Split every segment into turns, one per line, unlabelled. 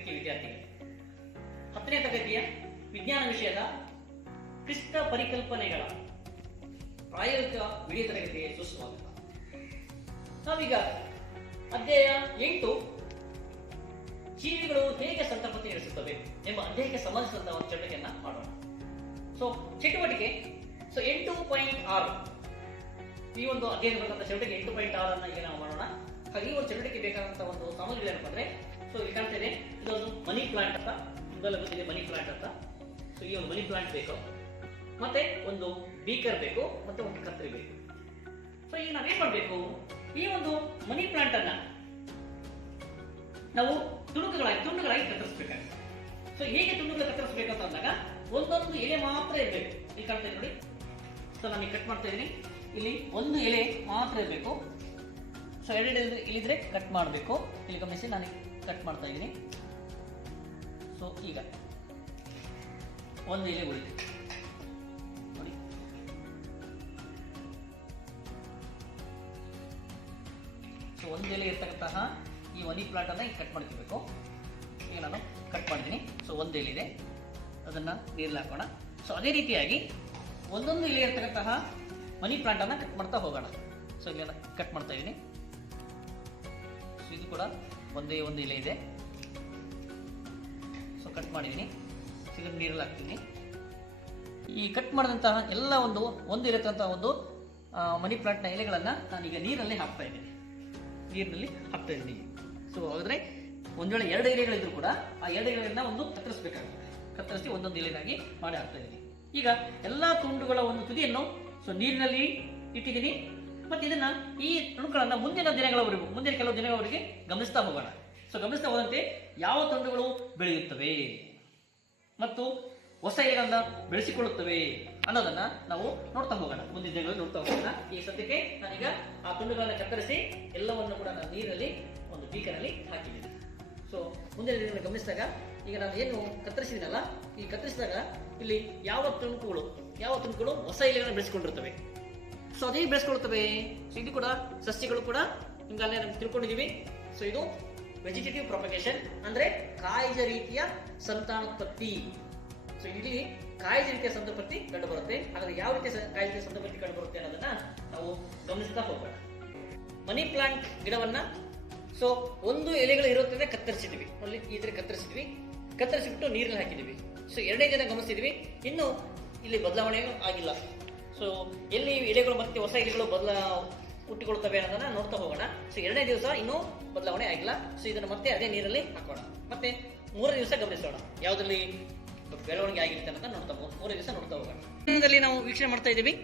ವೇದಿಕೆ ವಿದ್ಯಾರ್ಥಿಗಳು ಹತ್ತನೇ ತರಗತಿಯ ವಿಜ್ಞಾನ ವಿಷಯದ ಕ್ಲಿಷ್ಟ ಪರಿಕಲ್ಪನೆಗಳ ಪ್ರಾಯೋಗಿಕ ವಿಡಿಯೋ ತರಗತಿಗೆ ಸುಸ್ವಾಗತ. ನಾವೀಗ ಅಧ್ಯಾಯ ಎಂಟು, ಜೀವಿಗಳು ಹೇಗೆ ಸಂತರ್ಪತೆ ನಡೆಸುತ್ತವೆ ಎಂಬ ಅಧ್ಯಾಯಕ್ಕೆ ಸಂಬಂಧಿಸಿದಂತಹ ಒಂದು ಚಟುವಟಿಕೆಯನ್ನ ಮಾಡೋಣ. ಸೊ ಚಟುವಟಿಕೆ ಸೊ ಎಂಟು ಪಾಯಿಂಟ್ ಆರು. ಈ ಒಂದು ಅಧ್ಯಯನ ಬರ್ತಕ್ಕಂಥ ಚಟುವಟಿಕೆ ಎಂಟು ಪಾಯಿಂಟ್ ಆರನ್ನ ಈಗ ನಾವು ಮಾಡೋಣ. ಹಾಗೆ ಈ ಒಂದು ಚಟುವಟಿಕೆ ಬೇಕಾದಂತಹ ಒಂದು ಸಾಮಗ್ರಿಗಳೇನಪ್ಪ ಅಂದ್ರೆ ಸೊ ಇಲ್ಲಿ ಕಾಣ್ತೇನೆ ಇದೆ ಇದೊಂದು ಮನಿ ಪ್ಲಾಂಟ್ ಅಂತ ಇದೆಲ್ಲ ಗೊತ್ತಿದೆ ಮನಿ ಪ್ಲಾಂಟ್ ಅಂತ. ಸೊ ಈ ಒಂದು ಮನಿ ಪ್ಲಾಂಟ್ ಬೇಕು. ಮತ್ತೆ ಒಂದು ಬೀಕರ್ ಬೇಕು, ಮತ್ತೆ ಒಂದು ಕತ್ತರಿ ಬೇಕು. ಸೊ ಈಗ ನಾವೇನ್ ಮಾಡಬೇಕು? ಈ ಒಂದು ಮನಿ ಪ್ಲಾಂಟ್ ಅನ್ನ ನಾವು ತುಣುಕುಗಳಾಗಿ ತುಂಡುಗಳಾಗಿ ಕತ್ತರಿಸಬೇಕಾಗುತ್ತೆ. ಸೊ ಹೇಗೆ ತುಂಡುಗಳು ಕತ್ತರಿಸಬೇಕು ಅಂತ ಅಂದಾಗ, ಒಂದೊಂದು ಎಲೆ ಮಾತ್ರ ಇರಬೇಕು. ಇಲ್ಲಿ ಕಾಣ್ತಾ ನೋಡಿ. ಸೊ ನಾನು ಕಟ್ ಮಾಡ್ತಾ ಇದ್ದೀನಿ. ಇಲ್ಲಿ ಒಂದು ಎಲೆ ಮಾತ್ರ ಇರಬೇಕು. ಸೊ ಎರಡು ಇಲ್ಲಿದ್ರೆ ಕಟ್ ಮಾಡಬೇಕು. ಇಲ್ಲಿ ಗಮನಿಸಿ, ನಾನು ಕಟ್ ಮಾಡ್ತಾ ಇದ್ದೀನಿ. ಸೊ ಈಗ ಒಂದು ಎಲೆ ಉಳಿತು ನೋಡಿ. ಸೊ ಒಂದು ಎಲೆ ಇರ್ತಕ್ಕಂತಹ ಈ ಮನಿ ಪ್ಲಾಂಟ್ ಅನ್ನ ಈಗ ಕಟ್ ಮಾಡ್ಕೋಬೇಕು. ಈಗ ನಾನು ಕಟ್ ಮಾಡ್ತೀನಿ. ಸೊ ಒಂದು ಎಲೆ ಇದೆ. ಅದನ್ನ ನೀರಲ್ಲಿ ಹಾಕೋಣ. ಸೊ ಅದೇ ರೀತಿಯಾಗಿ ಒಂದೊಂದು ಎಲೆ ಇರ್ತಕ್ಕಂತಹ ಮನಿ ಪ್ಲಾಂಟ್ ಅನ್ನ ಕಟ್ ಮಾಡ್ತಾ ಹೋಗೋಣ. ಸೊ ಇಲ್ಲಿ ಕಟ್ ಮಾಡ್ತಾ ಇದ್ದೀನಿ. ಸೊ ಇದು ಕೂಡ ಒಂದೇ ಒಂದು ಎಲೆ ಇದೆ. ಸೊ ಕಟ್ ಮಾಡಿದ್ದೀನಿ ಸೊ ಇದನ್ನು ನೀರಲ್ಲಿ ಹಾಕ್ತೀನಿ. ಈ ಕಟ್ ಮಾಡಿದಂತಹ ಎಲ್ಲ ಒಂದು ಒಂದು ಒಂದು ಮನಿ ಪ್ಲಾಂಟ್ನ ಎಲೆಗಳನ್ನು ನಾನೀಗ ನೀರಲ್ಲಿ ಹಾಕ್ತಾ ಇದ್ದೀನಿ. ನೀರಿನಲ್ಲಿ ಹಾಕ್ತಾ ಇದ್ದೀನಿ. ಸೊ ಹಾಗಾದ್ರೆ ಒಂದ್ ವೇಳೆ ಎರಡು ಎಲೆಗಳಿದ್ರು ಕೂಡ ಆ ಎರಡು ಎಲೆಗಳನ್ನ ಒಂದು ಕತ್ತರಿಸಬೇಕಾಗುತ್ತೆ. ಕತ್ತರಿಸಿ ಒಂದೊಂದು ಎಲೆನಾಗಿ ಮಾಡಿ ಹಾಕ್ತಾ ಇದ್ದೀನಿ. ಈಗ ಎಲ್ಲಾ ತುಂಡುಗಳ ಒಂದು ತುದಿಯನ್ನು ಸೊ ನೀರಿನಲ್ಲಿ ಇಟ್ಟಿದ್ದೀನಿ. ಮತ್ತೆ ಇದನ್ನ ಈ ತುಣುಕುಗಳನ್ನ ಮುಂದಿನ ದಿನಗಳವರೆಗೂ, ಮುಂದಿನ ಕೆಲವು ದಿನಗಳವರೆಗೆ ಗಮನಿಸ್ತಾ ಹೋಗೋಣ. ಸೊ ಗಮನಿಸ್ತಾ ಹೋದಂತೆ ಯಾವ ತುಂಡುಗಳು ಬೆಳೆಯುತ್ತವೆ? ಮತ್ತು ಹೊಸ ಎಲೆಗಳನ್ನ ಬೆಳೆಸಿಕೊಳ್ಳುತ್ತವೆ ಅನ್ನೋದನ್ನ ನಾವು ನೋಡ್ತಾ ಹೋಗೋಣ. ಮುಂದಿನ ದಿನಗಳಲ್ಲಿ ನೋಡ್ತಾ ಹೋಗೋಣ. ಈ ಸದ್ಯಕ್ಕೆ ನಾನೀಗ ಆ ತುಂಡುಗಳನ್ನ ಕತ್ತರಿಸಿ ಎಲ್ಲವನ್ನು ಕೂಡ ನಾನು ನೀರಲ್ಲಿ ಒಂದು ಬೀಕರಲ್ಲಿ ಹಾಕಿದ್ದೀನಿ. ಸೊ ಮುಂದಿನ ದಿನಗಳಲ್ಲಿ ಗಮನಿಸಿದಾಗ ಈಗ ನಾನು ಏನು ಕತ್ತರಿಸಿದ್ದೀನಲ್ಲ, ಈ ಕತ್ತರಿಸಿದಾಗ ಇಲ್ಲಿ ಯಾವ ತುಣುಕುಗಳು ಯಾವ ತುಣುಕುಗಳು ಹೊಸ ಎಲೆಗಳನ್ನು ಬೆಳೆಸಿಕೊಂಡಿರ್ತವೆ ಸೊ ಅದೇ ಬೆಳೆಸ್ಕೊಳ್ತವೆ. ಸೊ ಇದು ಕೂಡ ಸಸ್ಯಗಳು ಕೂಡ ಹಿಂಗಲ್ಲೇ ನಾವು ತಿಳ್ಕೊಂಡಿದೀವಿ. ಸೊ ಇದು ವೆಜಿಟೇಟಿವ್ ಪ್ರೊಪಗೇಷನ್ ಅಂದ್ರೆ ಕಾಯಿಜ ರೀತಿಯ ಸಂತಾನೋತ್ಪತ್ತಿ. ಸೊ ಇಲ್ಲಿ ಕಾಯಿಜ ರೀತಿಯ ಸಂತಾನೋತ್ಪತ್ತಿ ಕಂಡು ಬರುತ್ತೆ ಹಾಗಾದ್ರೆ ಯಾವ ರೀತಿಯ ಕಾಯಿಜ ಸಂತಾನೋತ್ಪತ್ತಿ ಕಂಡು ಬರುತ್ತೆ ಅನ್ನೋದನ್ನ ನಾವು ಗಮನಿಸ್ತಾ ಹೋಗೋಣ. ಮನಿ ಪ್ಲಾಂಟ್ ಗಿಡವನ್ನ ಸೊ ಒಂದು ಎಲೆಗಳು ಇರುತ್ತದೆ ಕತ್ತರಿಸಿದ್ವಿ. ಅಲ್ಲಿ ಈ ತರ ಕತ್ತರಿಸಿದ್ವಿ. ಕತ್ತರಿಸಿಬಿಟ್ಟು ನೀರಲ್ಲಿ ಹಾಕಿದ್ವಿ. ಸೊ ಎರಡನೇ ದಿನ ಗಮನಿಸಿದ್ವಿ. ಇನ್ನು ಇಲ್ಲಿ ಬದಲಾವಣೆ ಆಗಿಲ್ಲ. ಸೊ ಎಲ್ಲಿ ಎಲೆಗಳು ಮತ್ತೆ ಹೊಸ ಎಲೆಗಳು ಬದಲ ಹುಟ್ಟಿಕೊಳ್ತವೆ ಅನ್ನೋದನ್ನ ನೋಡ್ತಾ ಹೋಗೋಣ. ಸೊ ಎರಡನೇ ದಿವಸ ಇನ್ನೂ ಬದಲಾವಣೆ ಆಗಿಲ್ಲ. ಸೊ ಇದನ್ನು ಮತ್ತೆ ಅದೇ ನೀರಲ್ಲಿ ಹಾಕೋಣ. ಮತ್ತೆ ಮೂರನೇ ದಿವಸ ಗಮನಿಸೋಣ. ಯಾವುದ್ರಲ್ಲಿ ಬೆಳವಣಿಗೆ ಆಗಿರುತ್ತೆ ಅಂತ ನೋಡ್ತಾ ಹೋಗೋಣ ಮೂರನೇ ದಿವಸ ನೋಡ್ತಾ ಹೋಗೋಣ. ನಾವು ವೀಕ್ಷಣೆ ಮಾಡ್ತಾ ಇದ್ದೀವಿ.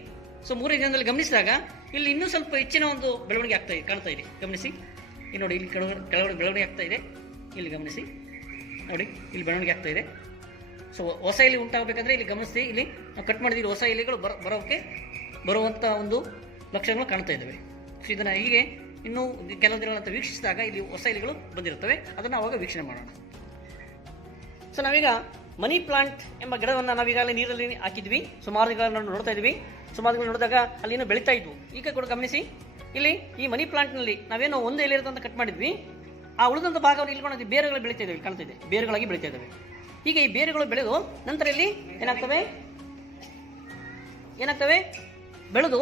ಸೊ ಮೂರನೇ ದಿನದಲ್ಲಿ ಗಮನಿಸಿದಾಗ ಇಲ್ಲಿ ಇನ್ನೂ ಸ್ವಲ್ಪ ಹೆಚ್ಚಿನ ಒಂದು ಬೆಳವಣಿಗೆ ಆಗ್ತಾ ಇದೆ, ಕಾಣ್ತಾ ಇದೆ. ಗಮನಿಸಿ. ಇಲ್ಲಿ ನೋಡಿ, ಇಲ್ಲಿ ಕೆಳಗಡೆ ಕೆಳಗಡೆ ಬೆಳವಣಿಗೆ ಆಗ್ತಾ ಇದೆ. ಇಲ್ಲಿ ಗಮನಿಸಿ. ನೋಡಿ, ಇಲ್ಲಿ ಬೆಳವಣಿಗೆ ಆಗ್ತಾ ಇದೆ. ಸೊ ಹೊಸ ಇಲಿ ಉಂಟಾಗಬೇಕಂದ್ರೆ ಇಲ್ಲಿ ಗಮನಿಸಿ, ಇಲ್ಲಿ ಕಟ್ ಮಾಡಿದ ಹೊಸ ಇಲಿಗಳು ಬರ ಬರೋಕ್ಕೆ ಬರುವಂಥ ಒಂದು ಲಕ್ಷಣಗಳು ಕಾಣ್ತಾ ಇದ್ದಾವೆ. ಸೊ ಇದನ್ನು ಹೀಗೆ ಇನ್ನೂ ಕೆಲವು ದಿನಗಳ ನಂತರ ವೀಕ್ಷಿಸಿದಾಗ ಇಲ್ಲಿ ಹೊಸ ಇಲಿಗಳು ಬಂದಿರುತ್ತವೆ. ಅದನ್ನು ಅವಾಗ ವೀಕ್ಷಣೆ ಮಾಡೋಣ. ಸೊ ನಾವೀಗ ಮನಿ ಪ್ಲಾಂಟ್ ಎಂಬ ಗಿಡವನ್ನು ನಾವೀಗಾಗಲೇ ನೀರಲ್ಲಿ ಹಾಕಿದ್ವಿ. ಸುಮಾರು ದಿನಗಳನ್ನು ನೋಡ್ತಾ ಇದ್ವಿ. ಸುಮಾರು ನೋಡಿದಾಗ ಅಲ್ಲಿ ಏನು ಬೆಳೀತಾ ಇದ್ವು. ಈಗ ಕೂಡ ಗಮನಿಸಿ, ಇಲ್ಲಿ ಈ ಮನಿ ಪ್ಲಾಂಟ್ನಲ್ಲಿ ನಾವೇನೋ ಒಂದು ಎಲೆ ಇರೋದಂತ ಕಟ್ ಮಾಡಿದ್ವಿ. ಆ ಉಳಿದಂಥ ಭಾಗವನ್ನು ಇಲ್ಕೊಂಡು ಬೇರುಗಳು ಬೆಳೀತಾ ಇದ್ದಾವೆ, ಕಾಣ್ತಾ ಇದೆ. ಬೇರುಗಳಾಗಿ ಬೆಳೀತಾ ಇದ್ದಾವೆ. ಹೀಗೆ ಈ ಬೇರುಗಳು ಬೆಳೆದು ನಂತರ ಇಲ್ಲಿ ಏನಾಗ್ತವೆ? ಏನಾಗ್ತವೆ? ಬೆಳೆದು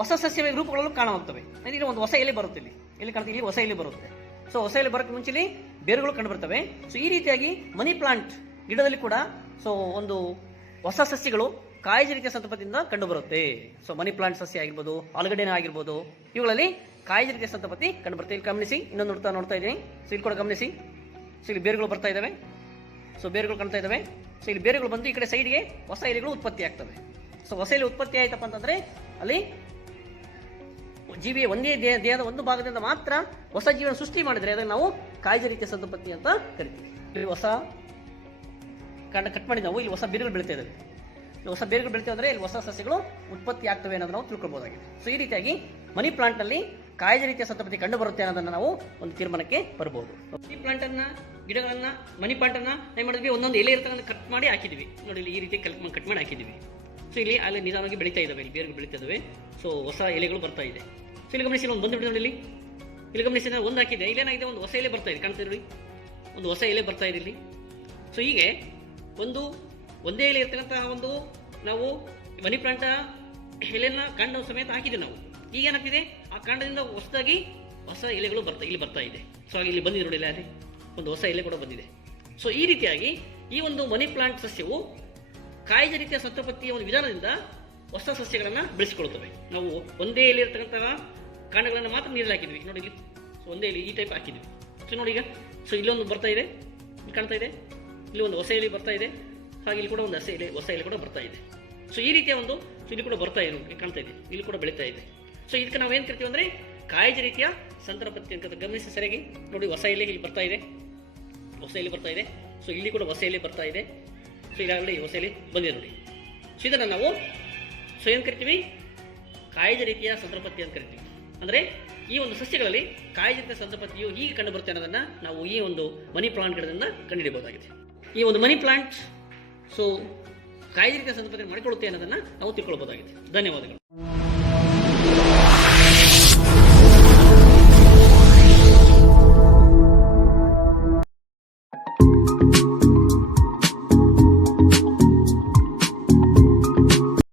ಹೊಸ ಸಸ್ಯ ರೂಪಗಳಲ್ಲೂ ಕಾಣವಾಗ್ತವೆ. ಇಲ್ಲಿ ಒಂದು ಹೊಸ ಎಲೆ ಬರುತ್ತೆ ಇಲ್ಲಿ. ಇಲ್ಲಿ ಕಾಣ್ತೀವಿ ಇಲ್ಲಿ ಹೊಸ ಎಲೆ ಬರುತ್ತೆ. ಸೊ ಹೊಸ ಎಲೆ ಬರೋಕ್ಕೆ ಮುಂಚೆ ಬೇರುಗಳು ಕಂಡು ಬರ್ತವೆ ಸೊ ಈ ರೀತಿಯಾಗಿ ಮನಿ ಪ್ಲಾಂಟ್ ಗಿಡದಲ್ಲಿ ಕೂಡ ಸೊ ಒಂದು ಹೊಸ ಸಸ್ಯಗಳು ಕಾಯಿಜ ರೀತಿಯ ಸಂತಪತಿಯಿಂದ ಕಂಡುಬರುತ್ತೆ. ಸೊ ಮನಿ ಪ್ಲಾಂಟ್ ಸಸ್ಯ ಆಗಿರ್ಬೋದು, ಆಲೂಗಡ್ಡೆನ ಆಗಿರ್ಬೋದು, ಇವುಗಳಲ್ಲಿ ಕಾಯಿಜ ರೀತಿಯ ಸಂತಪತಿ ಕಂಡು ಬರುತ್ತೆ ಇಲ್ಲಿ ಗಮನಿಸಿ, ಇನ್ನೊಂದು ನೋಡ್ತಾ ನೋಡ್ತಾ ಇದ್ದೀನಿ. ಸೊ ಇಲ್ಲಿ ಕೂಡ ಗಮನಿಸಿ. ಸೊ ಇಲ್ಲಿ ಬೇರುಗಳು ಬರ್ತಾ ಇದ್ದಾವೆ ಸೊ ಬೇರುಗಳು ಕಾಣ್ತಾ ಇದ್ದಾವೆ ಸೊ ಇಲ್ಲಿ ಬೇರುಗಳು ಬಂದು ಈ ಕಡೆ ಸೈಡ್ಗೆ ಹೊಸ ಎಲೆಗಳು ಉತ್ಪತ್ತಿ ಆಗ್ತವೆ. ಸೊ ಹೊಸ ಎಲೆ ಉತ್ಪತ್ತಿ ಆಯ್ತಪ್ಪ ಅಂತಂದ್ರೆ ಅಲ್ಲಿ ಜೀವಿಯ ಒಂದೇ ದೇಹ ದೇಹದ ಒಂದು ಭಾಗದಿಂದ ಮಾತ್ರ ಹೊಸ ಜೀವನ ಸೃಷ್ಟಿ ಮಾಡಿದ್ರೆ ಅದನ್ನು ನಾವು ಕಾಯ್ದೆ ರೀತಿಯ ಸಂತಪತ್ತಿ ಅಂತ ಕರಿತೀವಿ. ಇಲ್ಲಿ ಹೊಸ ಕಾಂಡ ಕಟ್ ಮಾಡಿ ನಾವು ಇಲ್ಲಿ ಹೊಸ ಬೇರುಗಳು ಬೆಳೀತಾ ಇದ್ದಾವೆ. ಹೊಸ ಬೇರುಗಳು ಬೆಳಿತೇವೆ ಅಂದ್ರೆ ಇಲ್ಲಿ ಹೊಸ ಸಸ್ಯಗಳು ಉತ್ಪತ್ತಿ ಆಗ್ತವೆ ಅನ್ನೋದನ್ನ ನಾವು ತಿಳ್ಕೊಳ್ಬೋದಾಗಿದೆ. ಸೊ ಈ ರೀತಿಯಾಗಿ ಮನಿ ಪ್ಲಾಂಟ್ ಕಾಯಿಜ ರೀತಿಯ ಸಂತಪತಿ ಕಂಡು ಬರುತ್ತೆ ಅನ್ನೋದನ್ನ ನಾವು ಒಂದು ತೀರ್ಮಾನಕ್ಕೆ ಬರಬಹುದು ಮನಿ ಪ್ಲಾಂಟ್ ಅನ್ನ ಗಿಡಗಳನ್ನ, ಮನಿ ಪ್ಲಾಂಟ್ ಅನ್ನ ಏನ್ ಮಾಡಿದ್ವಿ? ಒಂದೊಂದು ಎಲೆ ಇರ್ತಕ್ಕಂಥ ಕಟ್ ಮಾಡಿ ಹಾಕಿದ್ವಿ. ನೋಡಿ, ಇಲ್ಲಿ ಈ ರೀತಿ ಕಟ್ ಮಾಡಿ ಹಾಕಿದ್ವಿ. ಸೊ ಇಲ್ಲಿ ಅಲ್ಲಿ ನಿಧಾನವಾಗಿ ಬೆಳೀತಾ ಇದಾವೆ, ಇಲ್ಲಿ ಬೇರೆ ಬೆಳೀತಾ ಇದಾವೆ. ಸೊ ಹೊಸ ಎಲೆಗಳು ಬರ್ತಾ ಇದೆ. ಸೊ ಇಲ್ಲಿ ಗಮನಿಸಿ ಒಂದು ಬಂದು ನೋಡಿ ಇಲ್ಲಿ. ಇಲ್ಲಿ ಗಮನಿಸಿ ಒಂದು ಹಾಕಿದೆ ಇಲ್ಲೇನಾಗಿದೆ? ಒಂದು ಹೊಸ ಎಲೆ ಬರ್ತಾ ಇದೆ. ಕಾಣ್ತಾ ನೋಡಿ. ಒಂದು ಹೊಸ ಎಲೆ ಬರ್ತಾ ಇದೆ ಇಲ್ಲಿ. ಸೊ ಹೀಗೆ ಒಂದು, ಒಂದೇ ಎಲೆ ಇರ್ತಕ್ಕಂತಹ ಒಂದು ನಾವು ಮನಿ ಪ್ಲಾಂಟ್ ಎಲೆನ ಕಂಡು ಸಮೇತ ಹಾಕಿದ್ವಿ ನಾವು. ಈಗ ಏನಾಗ್ತಿದೆ? ಆ ಕಾಂಡದಿಂದ ಹೊಸದಾಗಿ ಹೊಸ ಎಲೆಗಳು ಬರ್ತಾ ಇಲ್ಲಿ ಬರ್ತಾ ಇದೆ. ಸೊ ಇಲ್ಲಿ ಬಂದಿದೆ ನೋಡಿ ಅಲ್ಲಿ. ಒಂದು ಹೊಸ ಎಲೆ ಕೂಡ ಬಂದಿದೆ. ಸೊ ಈ ರೀತಿಯಾಗಿ ಈ ಒಂದು ಮನಿ ಪ್ಲಾಂಟ್ ಸಸ್ಯವು ಕಾಯ್ದ ರೀತಿಯ ಸಂತಪತ್ತಿಯ ಒಂದು ವಿಧಾನದಿಂದ ಹೊಸ ಸಸ್ಯಗಳನ್ನು ಬೆಳೆಸಿಕೊಳ್ಳುತ್ತವೆ. ನಾವು ಒಂದೇ ಎಲೆ ಇರತಕ್ಕಂತಹ ಕಾಂಡಗಳನ್ನು ಮಾತ್ರ ನೀರಲ್ಲಿ ಹಾಕಿದ್ವಿ. ನೋಡಿ ಇಲ್ಲಿ. ಸೊ ಒಂದೇ ಎಲೆ ಈ ಟೈಪ್ ಹಾಕಿದ್ವಿ. ಸೊ ನೋಡಿ ಈಗ. ಸೊ ಇಲ್ಲೊಂದು ಬರ್ತಾ ಇದೆ. ಕಾಣ್ತಾ ಇದೆ. ಇಲ್ಲಿ ಒಂದು ಹೊಸ ಎಲೆ ಬರ್ತಾ ಇದೆ. ಹಾಗೆ ಇಲ್ಲಿ ಕೂಡ ಒಂದು ಹೊಸ ಎಲೆ ಹೊಸ ಎಲೆ ಕೂಡ ಬರ್ತಾ ಇದೆ. ಸೊ ಈ ರೀತಿಯ ಒಂದು ಇಲ್ಲಿ ಕೂಡ ಬರ್ತಾ ಇದೆ ಕಾಣ್ತಾ ಇದೆ. ಇಲ್ಲಿ ಕೂಡ ಬೆಳೀತಾ ಇದೆ. ಸೊ ಇದಕ್ಕೆ ನಾವು ಏನು ಕರಿತೀವಿ ಅಂದರೆ ಕಾಯಜ ರೀತಿಯ ಸಂತಾನೋತ್ಪತ್ತಿ ಅಂತ ಗಮನಿಸಿ ಸರಿಯಾಗಿ. ನೋಡಿ, ಹೊಸ ಎಲೆ ಇಲ್ಲಿ ಬರ್ತಾ ಇದೆ. ಹೊಸ ಇಲ್ಲಿ ಬರ್ತಾ ಇದೆ. ಸೊ ಇಲ್ಲಿ ಕೂಡ ಹೊಸ ಎಲೆ ಬರ್ತಾ ಇದೆ. ಸೊ ಈಗಾಗಲೇ ಈ ಹೊಸ ಇಲ್ಲಿ ಬಂದಿದೆ ನೋಡಿ. ಸೊ ಇದನ್ನು ನಾವು ಸೊ ಏನು ಕರಿತೀವಿ? ಕಾಯಜ ರೀತಿಯ ಸಂತಾನೋತ್ಪತ್ತಿ ಅಂತ ಕರಿತೀವಿ. ಅಂದರೆ, ಈ ಒಂದು ಸಸ್ಯಗಳಲ್ಲಿ ಕಾಯಜ ರೀತಿಯ ಸಂತಾನಪತ್ತಿಯು ಹೀಗೆ ಕಂಡು ಬರುತ್ತೆ ಅನ್ನೋದನ್ನು ನಾವು ಈ ಒಂದು ಮನಿ ಪ್ಲಾಂಟ್ಗಳನ್ನು ಕಂಡುಹಿಡಿಯಬಹುದಾಗಿದೆ. ಈ ಒಂದು ಮನಿ ಪ್ಲಾಂಟ್ ಸೊ ಕಾಯ್ದೆ ರೀತಿಯ ಮಾಡಿಕೊಳ್ಳುತ್ತೆ ಅನ್ನೋದನ್ನು ನಾವು ತಿಳ್ಕೊಳ್ಬೋದಾಗಿದೆ ಧನ್ಯವಾದಗಳು.